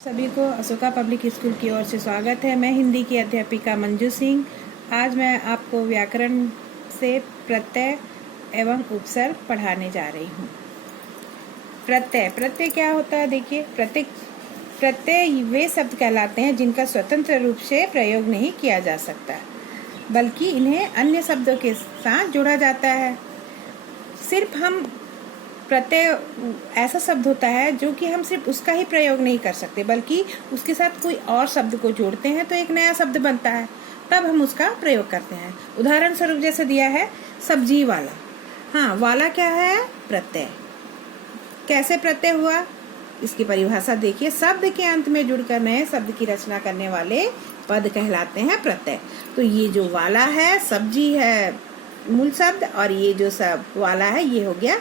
सभी को Ashoka public school की ओर से स्वागत है। मैं हिंदी की अध्यापिका मंजू सिंह। आज मैं आपको व्याकरण से प्रत्यय एवं उपसर्ग पढ़ाने जा रही हूँ। प्रत्यय प्रत्यय क्या होता है? देखिए, प्रत्यय वे शब्द कहलाते हैं जिनका स्वतंत्र रूप से प्रयोग नहीं किया जा सकता, बल्कि इन्हें अन्य शब्दों के साथ जोड़ा जाता है। सिर्फ हम प्रत्यय ऐसा शब्द होता है जो कि हम सिर्फ उसका ही प्रयोग नहीं कर सकते, बल्कि उसके साथ कोई और शब्द को जोड़ते हैं तो एक नया शब्द बनता है, तब हम उसका प्रयोग करते हैं। उदाहरण स्वरूप जैसे दिया है सब्जी वाला। हाँ, वाला क्या है? प्रत्यय। कैसे प्रत्यय हुआ? इसकी परिभाषा देखिए। शब्द के अंत में जुड़कर नए शब्द की रचना करने वाले पद कहलाते हैं प्रत्यय। तो ये जो वाला है, सब्जी है मूल शब्द, और ये जो सब वाला है ये हो गया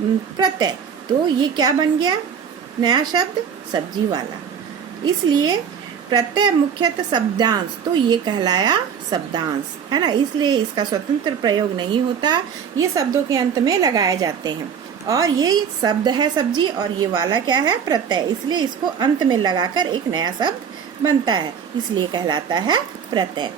प्रत्यय। तो ये क्या बन गया? नया शब्द सब्जी वाला। इसलिए प्रत्यय मुख्यतः शब्दांश, तो ये कहलाया शब्दांश, है ना। इसलिए इसका स्वतंत्र प्रयोग नहीं होता, ये शब्दों के अंत में लगाए जाते हैं। और ये शब्द है सब्जी, और ये वाला क्या है? प्रत्यय। इसलिए इसको अंत में लगाकर एक नया शब्द बनता है, इसलिए कहलाता है प्रत्यय,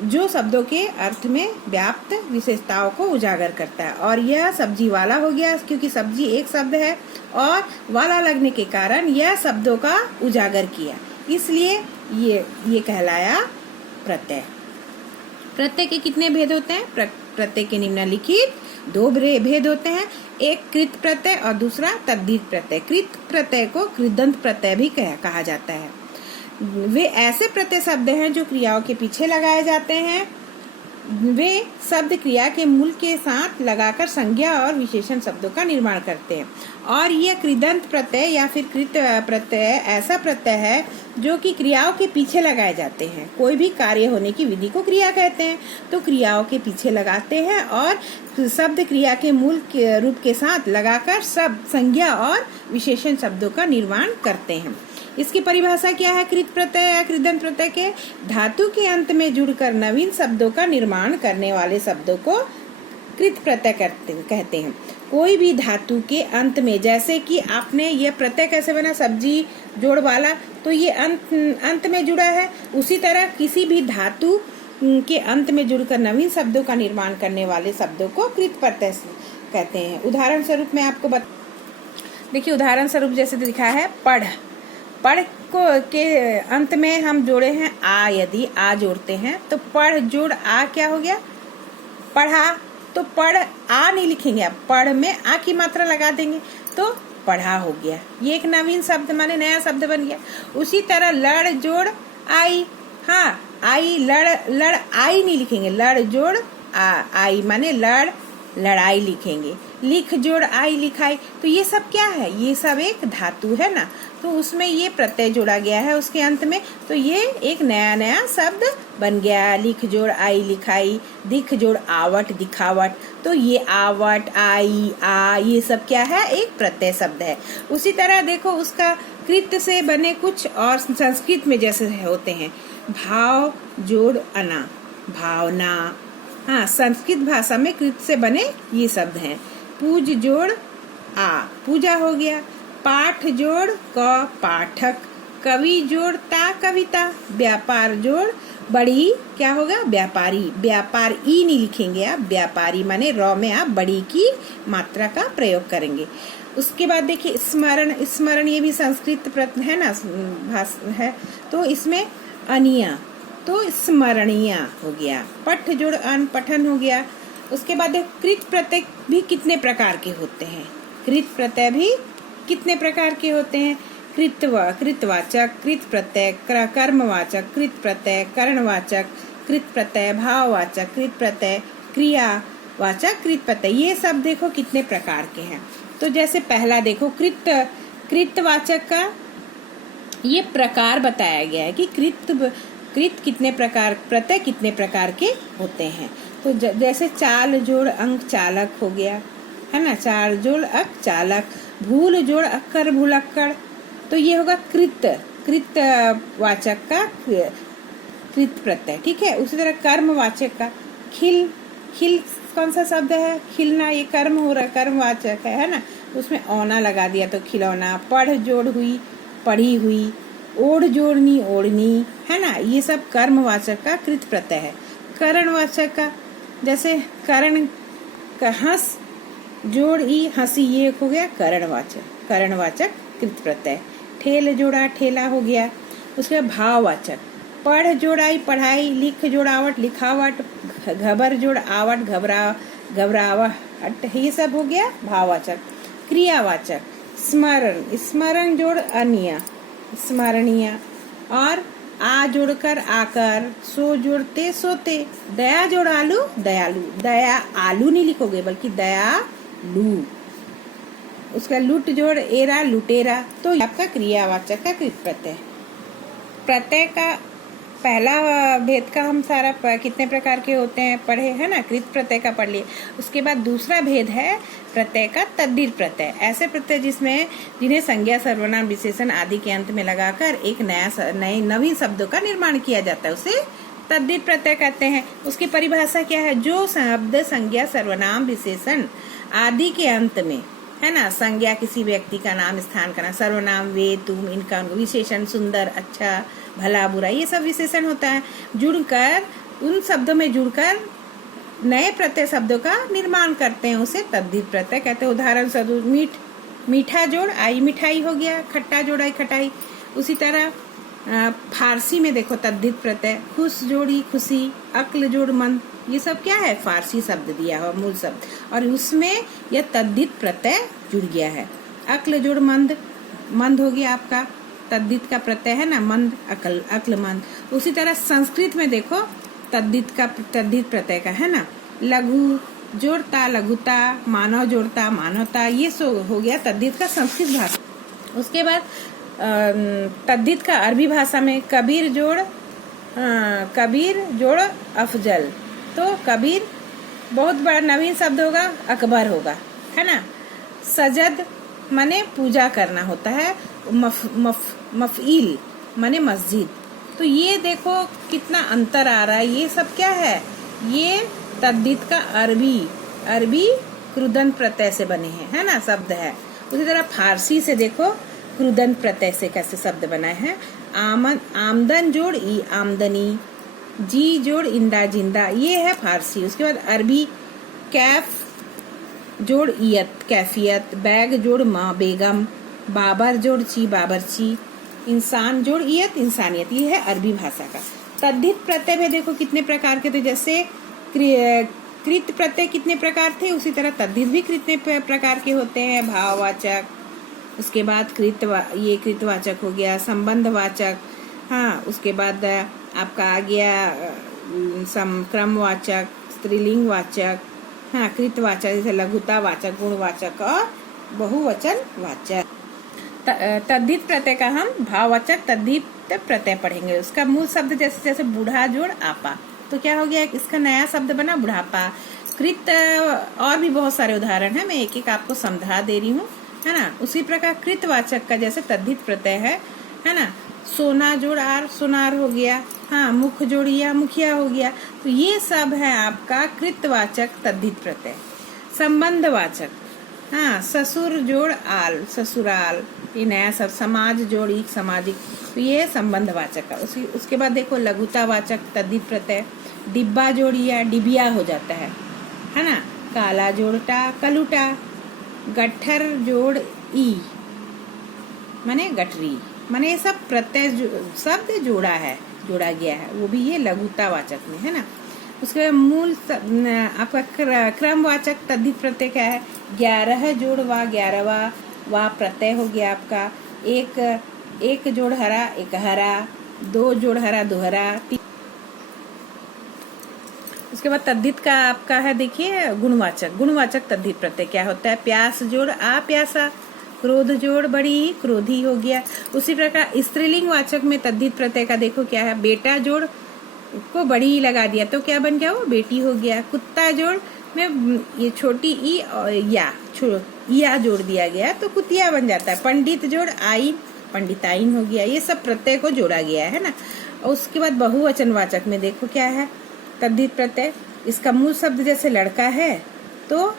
जो शब्दों के अर्थ में व्याप्त विशेषताओं को उजागर करता है। और यह सब्जी वाला हो गया क्योंकि सब्जी एक शब्द है और वाला लगने के कारण यह शब्दों का उजागर किया, इसलिए ये कहलाया प्रत्यय। प्रत्यय के कितने भेद होते हैं? प्रत्यय के निम्नलिखित दो भेद होते हैं। एक कृत प्रत्यय और दूसरा तद्धित प्रत्यय। कृत प्रत्यय को कृदंत प्रत्यय भी कहा जाता है। वे ऐसे प्रत्यय शब्द हैं जो क्रियाओं के पीछे लगाए जाते हैं। वे शब्द क्रिया के मूल के साथ लगाकर संज्ञा और विशेषण शब्दों का निर्माण करते हैं। और यह कृदंत प्रत्यय या फिर कृत प्रत्यय ऐसा प्रत्यय है जो कि क्रियाओं के पीछे लगाए जाते हैं। कोई भी कार्य होने की विधि को क्रिया कहते हैं, तो क्रियाओं के पीछे लगाते हैं और शब्द क्रिया के मूल के रूप के साथ लगाकर सब संज्ञा और विशेषण शब्दों का निर्माण करते हैं। इसकी परिभाषा क्या है? कृत प्रत्यय या कृदंत प्रत्यय के धातु के अंत में जुड़कर नवीन शब्दों का निर्माण करने वाले शब्दों को कृत प्रत्यय कहते हैं। कोई भी धातु के अंत में, जैसे कि आपने ये प्रत्यय कैसे बना? सब्जी जोड़ वाला, तो ये अंत में जुड़ा है। उसी तरह किसी भी धातु के अंत में जुड़कर नवीन शब्दों का निर्माण करने वाले शब्दों को कृत प्रत्यय कहते हैं। उदाहरण स्वरूप मैं आपको देखिए, उदाहरण स्वरूप जैसे दिखा है पढ़। पढ़ को के अंत में हम जोड़े हैं आ। यदि आ जोड़ते हैं तो पढ़ जोड़ आ क्या हो गया? पढ़ा। तो पढ़ आ नहीं लिखेंगे, आप पढ़ में आ की मात्रा लगा देंगे तो पढ़ा हो गया। ये एक नवीन शब्द माने नया शब्द बन गया। उसी तरह लड़ जोड़ आई। हाँ, आई लड़ आई नहीं लिखेंगे, लड़ जोड़ आई माने लड़ाई लिखेंगे। लिख जोड़ आई लिखाई। तो ये सब क्या है? ये सब एक धातु है ना, तो उसमें ये प्रत्यय जोड़ा गया है उसके अंत में, तो ये एक नया शब्द बन गया। लिख जोड़ आई लिखाई, दिख जोड़ आवट दिखावट। तो ये आवट आई आ ये सब क्या है? एक प्रत्यय शब्द है। उसी तरह देखो, उसका कृत से बने कुछ और संस्कृत में जैसे होते हैं भाव जोड़ अना, भावना। हाँ, संस्कृत भाषा में कृत से बने ये शब्द हैं। पूज जोड़ आ, पूजा हो गया। पाठ जोड़ क, पाठक। कवि जोड़ ता, कविता। व्यापार जोड़ बड़ी क्या होगा? व्यापारी। व्यापार ई नहीं लिखेंगे आप, व्यापारी माने रौ में आप बड़ी की मात्रा का प्रयोग करेंगे। उसके बाद देखिए स्मरण। स्मरण ये भी संस्कृत प्रत्यय है ना, भाषा है, तो इसमें अनिया, तो स्मरणीय हो गया। पठ जोड़ अन, पठन हो गया। उसके बाद कृत प्रत्यय भी कितने प्रकार के होते हैं? कृत प्रत्यय भी कितने प्रकार के होते हैं? कृतवाचक कृत प्रत्यय, कर्मवाचक कृत प्रत्यय, करणवाचक कृत प्रत्यय, भाववाचक कृत प्रत्यय, क्रियावाचक कृत प्रत्यय। ये सब देखो कितने प्रकार के हैं। तो जैसे पहला देखो कृतवाचक का ये प्रकार बताया गया है कि कृत कितने प्रकार, प्रत्यय कितने प्रकार के होते हैं। तो जैसे चाल जोड़ अंक चालक हो गया, है ना। चाल जोड़ अक चालक। भूल जोड़ अक्कर भूलक्कड़। तो ये होगा कृत वाचक का कृत प्रत्यय, ठीक है। उसी तरह कर्म वाचक का खिल कौन सा शब्द है? खिलना, ये कर्म हो रहा है, कर्म वाचक है ना। उसमें औना लगा दिया तो खिलौना। पढ़ जोड़ हुई, पढ़ी हुई। ओढ़ जोड़नी ओढ़नी, है ना, ये सब कर्मवाचक का कृत प्रत्यय है। करणवाचक का जैसे करण का हंस जोड़ ई हंसी, ये हो गया करणवाचक कृत प्रत्यय। ठेल जोड़ा ठेला हो गया। उसके बाद भाववाचक पढ़ जोड़ाई पढ़ाई, लिख जोड़ावट लिखावट, घबर जोड़ आवट घबरावट, ये सब हो गया भाववाचक। क्रियावाचक स्मरण जोड़ अनिया स्मरणीय, और आ जोड़कर आकर, सो जोड़ते सोते, दया जोड़ आलू दयालु, दया आलू नहीं लिखोगे बल्कि दयालु। उसका लुट जोड़ एरा लुटेरा, तो आपका क्रियावाचक का कृत प्रत्यय। प्रत्यय का पहला भेद का हम सारा कितने प्रकार के होते हैं पढ़े, है ना, कृत प्रत्यय का पढ़ लिए। उसके बाद दूसरा भेद है प्रत्यय का तद्धित प्रत्यय। ऐसे प्रत्यय जिन्हें संज्ञा सर्वनाम विशेषण आदि के अंत में लगाकर एक नवीन शब्दों का निर्माण किया जाता है, उसे तद्धित प्रत्यय कहते हैं। उसकी परिभाषा क्या है? जो शब्द संज्ञा सर्वनाम विशेषण आदि के अंत में, है ना, संज्ञा किसी व्यक्ति का नाम, स्थान का नाम, सर्वनाम वे तुम, इनका विशेषण सुंदर अच्छा भला बुरा, ये सब विशेषण होता है। जुड़कर उन शब्दों में जुड़कर नए प्रत्यय शब्दों का निर्माण करते हैं, उसे तद्धित प्रत्यय कहते हैं। उदाहरण स्वरूप मीठा जोड़ आई मिठाई हो गया, खट्टा जोड़ आई खटाई। उसी तरह फारसी में देखो तद्धित प्रत्यय, खुश जोड़ी खुशी, अक्ल जोड़ मंद, ये सब क्या है? फारसी शब्द दिया हुआ मूल शब्द, और उसमें यह तद्धित प्रत्यय जुड़ गया है। अक्ल जोड़ मंद, मंद हो गया आपका तद्धित का प्रत्यय है ना, मंद अक्ल मंद। उसी तरह संस्कृत में देखो तद्धित प्रत्यय का है ना, लघु जोड़ता लघुता, मानव जोड़ता मानवता, ये सो हो गया तद्धित का संस्कृत भाषा। उसके बाद तद्धित का अरबी भाषा में कबीर जोड़ अफजल, तो कबीर बहुत बड़ा नवीन शब्द होगा, अकबर होगा, है ना। सजद माने पूजा करना होता है, मफईल माने मस्जिद। तो ये देखो कितना अंतर आ रहा है। ये सब क्या है? ये तद्धित का अरबी क्रुदन प्रत्यय से बने हैं, है ना, शब्द है। उसी तरह फारसी से देखो क्रुदन प्रत्यय से कैसे शब्द बनाए हैं। आमदन जोड़ ई आमदनी, जी जोड़ इंदा जिंदा, ये है फारसी। उसके बाद अरबी कैफ जोड़ ईयत कैफियत, बैग जोड़ माँ बेगम, बाबर जोड़ ची बाबरची, इंसान जोड़ ईयत इंसानियत, ये है अरबी भाषा का। तद्धित प्रत्यय में देखो कितने प्रकार के थे, जैसे कृत प्रत्यय कितने प्रकार थे, उसी तरह तद्धित भी कितने प्रकार के होते हैं। भाववाचक, उसके बाद ये कृतवाचक हो गया, संबंधवाचक, हाँ, उसके बाद आपका आ गया क्रमवाचक, स्त्रीलिंगवाचक, हाँ, कृतवाचक जैसे लघुतावाचक, गुणवाचक और बहुवचन वाचक। तद्धित प्रत्यय का हम भाववाचक तद्धित प्रत्यय पढ़ेंगे। उसका मूल शब्द जैसे जैसे बूढ़ा जोड़ आपा, तो क्या हो गया, इसका नया शब्द बना बुढ़ापा। कृत और भी बहुत सारे उदाहरण हैं, मैं एक एक आपको समझा दे रही हूँ, है ना। उसी प्रकार कृतवाचक का जैसे तद्धित प्रत्यय है ना, सोना जोड़ आर सोनार हो गया, हाँ, मुख जोड़िया मुखिया हो गया। तो ये सब है आपका कृतवाचक तद्धित प्रत्यय। संबंधवाचक, हाँ, ससुर जोड़ आल ससुराल, ये नया सब। समाज जोड़ एक सामाजिक, तो ये संबंधवाचक का। उसके बाद देखो लघुतावाचक तद्धित प्रत्यय, डिब्बा जोड़िया डिबिया हो जाता है ना। काला जोड़टा कलुटा, गट्ठर जोड़ ई माने गठरी, माने ये सब प्रत्यय शब्द जोड़ा गया है, वो भी ये लघुतावाचक में, है ना। उसके मूल आपका क्रमवाचक तद्धित प्रत्यय क्या है? 11 जोड़ वा 11वां, वा प्रत्यय हो गया आपका। एक जोड़ हरा एक हरा, 2 जोड़ हरा दोहरा। उसके बाद तद्धित का आपका है, देखिए गुणवाचक तद्धित प्रत्यय क्या होता है? प्यास जोड़ आ प्यासा, क्रोध जोड़ बड़ी क्रोधी हो गया। उसी प्रकार स्त्रीलिंग वाचक में तद्धित प्रत्यय का देखो क्या है? बेटा जोड़ को बड़ी लगा दिया तो क्या बन गया? वो बेटी हो गया। कुत्ता जोड़ में ये छोटी ई और या जोड़ दिया गया तो कुतिया बन जाता है। पंडित जोड़ आइन पंडिताइन हो गया। ये सब प्रत्यय को जोड़ा गया है ना। और उसके बाद बहुवचन वाचक में देखो क्या है? तद्धित प्रत्यय। इसका मूल शब्द जैसे लड़का है तो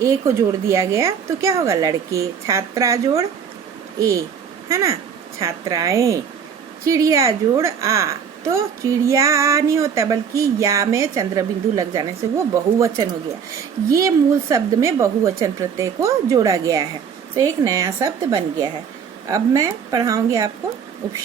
ए को जोड़ दिया गया तो क्या होगा? लड़के। छात्रा जोड़ ए, है ना। छात्राएं, चिड़िया जोड़ आ, तो चिड़िया आ नहीं होता बल्कि या में चंद्र बिंदु लग जाने से वो बहुवचन हो गया। ये मूल शब्द में बहुवचन प्रत्यय को जोड़ा गया है, तो एक नया शब्द बन गया है। अब मैं पढ़ाऊंगी आपको